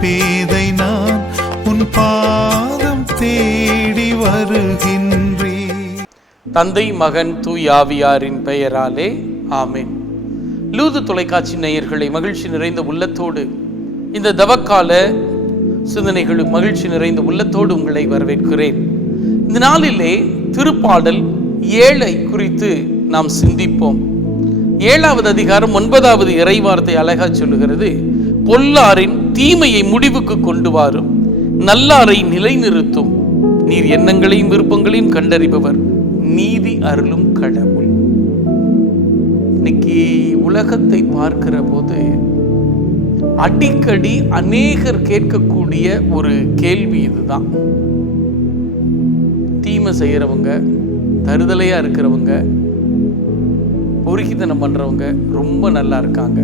பேதை நான் உன் பாதம் தேடி வருகின்றே தந்தை மகன் தூயாவியாரின் பெயராலே ஆமேன். லூது தொலைக்காட்சி நேயர்களை மகிழ்ச்சி நிறைந்த உள்ளத்தோடு இந்த தவக்கால சிந்தனைகளும் மகிழ்ச்சி நிறைந்த உள்ளத்தோடு உங்களை வரவேற்கிறேன். இந்த நாளிலே திருப்பாடல் ஏழை குறித்து நாம் சிந்திப்போம். ஏழாவது அதிகாரம் ஒன்பதாவது இறைவார்த்தை அழகா சொல்லுகிறது பொல்லாரின் தீமையை முடிவுக்கு கொண்டு வாரும். நல்லாரை நிலைநிறுத்தும். நீர் எண்ணங்களையும் விருப்பங்களையும் கண்டறிபவர். நீதி அருளும் கடவுள். இன்னைக்கு உலகத்தை பார்க்கிற போது அடிக்கடி அநேகர் கேட்கக்கூடிய ஒரு கேள்வி இதுதான். தீமை செய்கிறவங்க தருதலையா இருக்கிறவங்க பொறுக்கித்தனம் பண்றவங்க ரொம்ப நல்லா இருக்காங்க.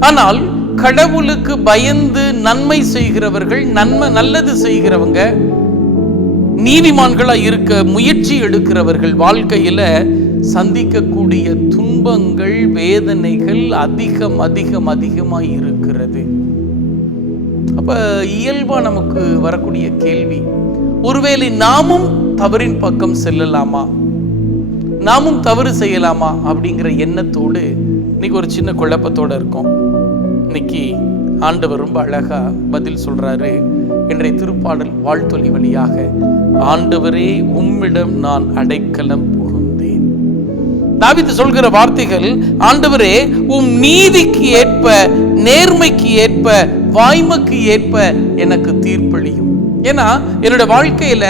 ஆனால் கடவுளுக்கு பயந்து நன்மை செய்கிறவர்கள் நன்மை நல்லது செய்கிறவங்க நீதிமான்களா இருக்க முயற்சி எடுக்கிறவர்கள் வாழ்க்கையில சந்திக்கக்கூடிய துன்பங்கள் வேதனைகள் அதிகம் அதிகம் அதிகமாய் இருக்கிறது. அப்ப இயல்பா நமக்கு வரக்கூடிய கேள்வி ஒருவேளை நாமும் தவறின் பக்கம் செல்லலாமா? நாமும் தவறு செய்யலாமா? அப்படிங்கிற எண்ணத்தோடு இன்னைக்கு ஒரு சின்ன குழப்பத்தோட இருக்கோம். இன்னைக்கு ஆண்டவர் ரொம்ப அழகா பதில் சொல்றாரு. இன்றைய திருப்பாடல் வாழ்த்தொலி வழியாக ஆண்டவரே உம்மிடம் நான் அடைக்கலம் புகுந்தேன் தாவித்து சொல்கிற வார்த்தைகள் ஆண்டவரே உம் நீதிக்கு ஏற்ப நேர்மைக்கு ஏற்ப வாய்மைக்கு ஏற்ப எனக்கு தீர்ப்பளியும். ஏன்னா என்னோட வாழ்க்கையில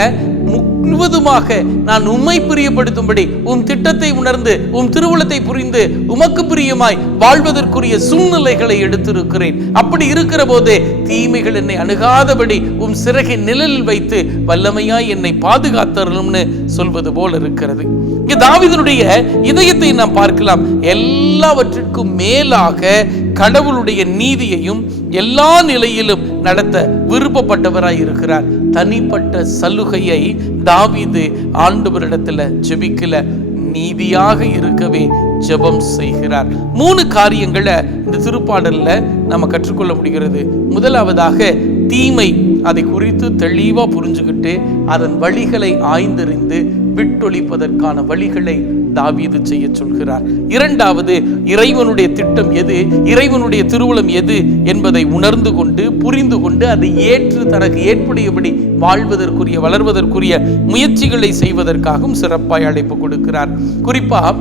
முழுவதுமாக நான் உம்மை பிரியப்படுத்தும்படி உம் திட்டத்தை உணர்ந்து உம் திருவுளத்தை புரிந்து உமக்கு பிரியமாய் வாழ்வதற்குரிய சூழ்நிலைகளை எடுத்திருக்கிறேன். அப்படி இருக்கிற போதே தீமைகள் என்னை அணுகாதபடி உம் சிறகை நிழலில் வைத்து வல்லமையாய் என்னை பாதுகாத்தரணும்னு சொல்வது போல இருக்கிறது. இங்க தாவிதனுடைய இதயத்தை நாம் பார்க்கலாம். எல்லாவற்றிற்கும் மேலாக கடவுளுடைய நீதியையும் எல்லா நிலையிலும் நடத்த விருப்பப்பட்டவராய் இருக்கிறார். தனிப்பட்ட சலுகையை தாவிது ஆண்டவரிடத்துல ஜெபிக்கல நீதியாக இருக்கவே ஜெபம் செய்கிறார். மூணு காரியங்களை இந்த திருப்பாடல்ல நம்ம கற்றுக்கொள்ள முடிகிறது. முதலாவதாக தீமை அதை குறித்து தெளிவா புரிஞ்சுக்கிட்டு அதன் வழிகளை ஆய்ந்தறிந்து விட்டொழிப்பதற்கான வழிகளை தாவீது செய்ய சொல்கிறார். இரண்டாவது இறைவனுடைய திட்டம் எது? இறைவனுடைய திருவுளம் எது? என்பதை உணர்ந்து கொண்டு புரிந்து கொண்டு அதை ஏற்று தனக்கு ஏற்புடையபடி வாழ்வதற்குரிய வளர்வதற்குரிய முயற்சிகளை செய்வதற்காகவும் சிறப்பாய் அழைப்பு கொடுக்கிறார். குறிப்பா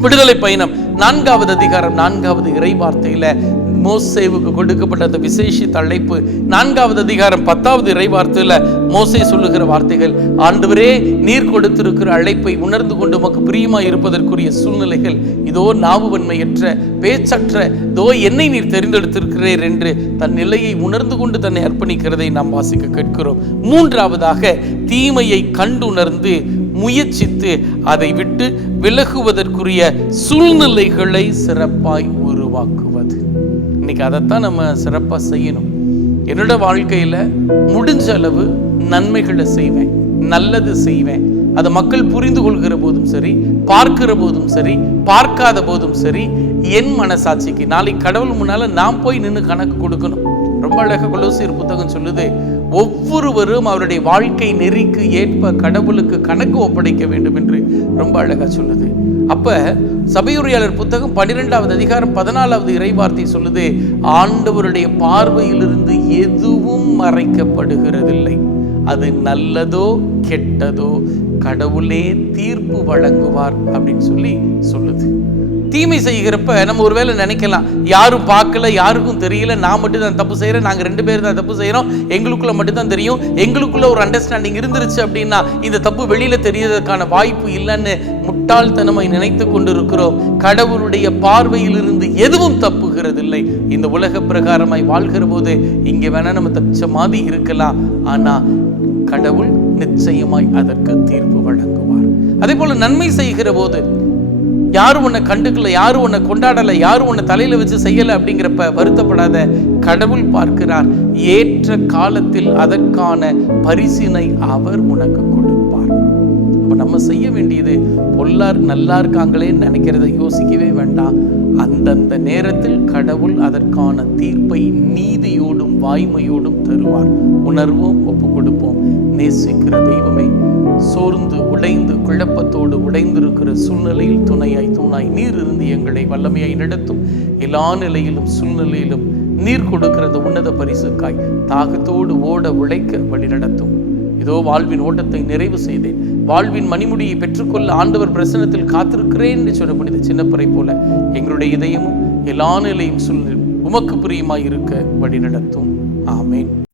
விடுதலை பயணம் நான்காவது அதிகாரம் நான்காவது இறை வார்த்தையில மோசேவுக்கு கொடுக்கப்பட்ட அந்த விசேஷித்த அழைப்பு நான்காவது அதிகாரம் பத்தாவது இறை வார்த்தையில மோசே சொல்லுகிற வார்த்தைகள் ஆண்டவரே நீர் கொடுத்திருக்கிற அழைப்பை உணர்ந்து கொண்டு உமக்கு பிரியமா இருப்பதற்குரிய சூழ்நிலைகள் இதோ நாவுவன்மையற்ற பேச்சற்ற இதோ என்னை நீர் தெரிந்தெடுத்திருக்கிறீர் என்று தன் நிலையை உணர்ந்து கொண்டு தன்னை அர்ப்பணிக்கிறதை நாம் வாசிக்க கேட்கிறோம். மூன்றாவதாக தீமையை கண்டுணர்ந்து முயற்சித்து அதை விட்டு விலகுவதற்குரிய சூழ்நிலைகளை சிறப்பாய் உருவாக்குவது. இன்னைக்கு அதைத்தான் நம்ம சிறப்பாக செய்யணும். என்னோட வாழ்க்கையில் முடிஞ்ச அளவு நன்மைகளை செய்வேன் நல்லது செய்வேன். அதை மக்கள் புரிந்து கொள்கிற போதும் சரி பார்க்கிற போதும் சரி பார்க்காத போதும் சரி என் மனசாட்சிக்கு நாளைக்கு கடவுள் முன்னால நான் போய் நின்று கணக்கு கொடுக்கணும். ரொம்ப அழகாக கொலோசியர் புத்தகம் சொல்லுது ஒவ்வொருவரும் அவருடைய வாழ்க்கை நெறிக்கு ஏற்ப கடவுளுக்கு கணக்கு ஒப்படைக்க வேண்டும் என்று ரொம்ப அழகா சொல்லுது. அப்ப சபையுரையாளர் புத்தகம் பன்னிரெண்டாவது அதிகாரம் பதினாலாவது இறைவார்த்தை சொல்லுது ஆண்டவருடைய பார்வையிலிருந்து எதுவும் மறைக்கப்படுகிறதில்லை. அது நல்லதோ கெட்டதோ கடவுளே தீர்ப்பு வழங்குவார் அப்படின்னு சொல்லி சொல்லுது. தீமை செய்கிறப்ப நம்ம ஒருவேளை நினைக்கலாம் யாரும் பார்க்கல யாருக்கும் தெரியல நான் மட்டும் தான் தப்பு செய்கிறேன் நாங்கள் ரெண்டு பேர் தான் தப்பு செய்கிறோம் எங்களுக்குள்ள மட்டும் தான் தெரியும் எங்களுக்குள்ள ஒரு அண்டர்ஸ்டாண்டிங் இருந்துருச்சு அப்படின்னா இந்த தப்பு வெளியில தெரியறதுக்கான வாய்ப்பு இல்லைன்னு முட்டாள்தனமை நினைத்து கொண்டிருக்கிறோம். கடவுளுடைய பார்வையிலிருந்து எதுவும் தப்புகிறதில்லை. இந்த உலக பிரகாரமாய் வாழ்கிற போது இங்கே வேணா நம்ம தப்பிச்ச மாதிரி இருக்கலாம். ஆனா கடவுள் நிச்சயமாய் அதற்கு தீர்ப்பு வழங்குவார். அதே போல நன்மை செய்கிற போது யாரும் உன்னை கண்டுக்கல யாரும் உன்னை கொண்டாடலை யாரும் உன்னை தலையில வச்சு செய்யல அப்படிங்கிறப்ப வருத்தப்படாத கடவுள் பார்க்கிறார். ஏற்ற காலத்தில் அதற்கான பரிசினை அவர் உனக்கு கொடுப்பார். அப்போ நம்ம செய்ய வேண்டியது பொல்லார் நல்லா இருக்காங்களேன்னு நினைக்கிறத யோசிக்கவே வேண்டாம். அந்தந்த நேரத்தில் கடவுள் அதற்கான தீர்ப்பை நீதியோடும் வாய்மையோடும் தருவார். உணர்வோம் ஒப்பு கொடுப்போம் நேசிக்கிற தெய்வமே சோர்ந்து உடைந்து குழப்பத்தோடு உடைந்திருக்கிற சூழ்நிலையில் துணையாய் தூணாய் நீர் இருந்து எங்களை வல்லமையாய் நடத்தும். எல்லா நிலையிலும் சூழ்நிலையிலும் நீர் கொடுக்கிற அந்த உன்னத பரிசுக்காய். தாகத்தோடு ஓட உழைக்க வழி நடத்தும். இதோ வாழ்வின் ஓட்டத்தை நிறைவு செய்தேன். வாழ்வின் மணிமுடியை பெற்றுக்கொள்ள ஆண்டவர் பிரசனத்தில் காத்திருக்கிறேன் என்று சொன்ன புனித போல எங்களுடைய இதயமும் எல்லா நிலையும் சூழ்நிலை உமக்கு பிரியமாய் இருக்க வழி நடத்தும். ஆமேன்.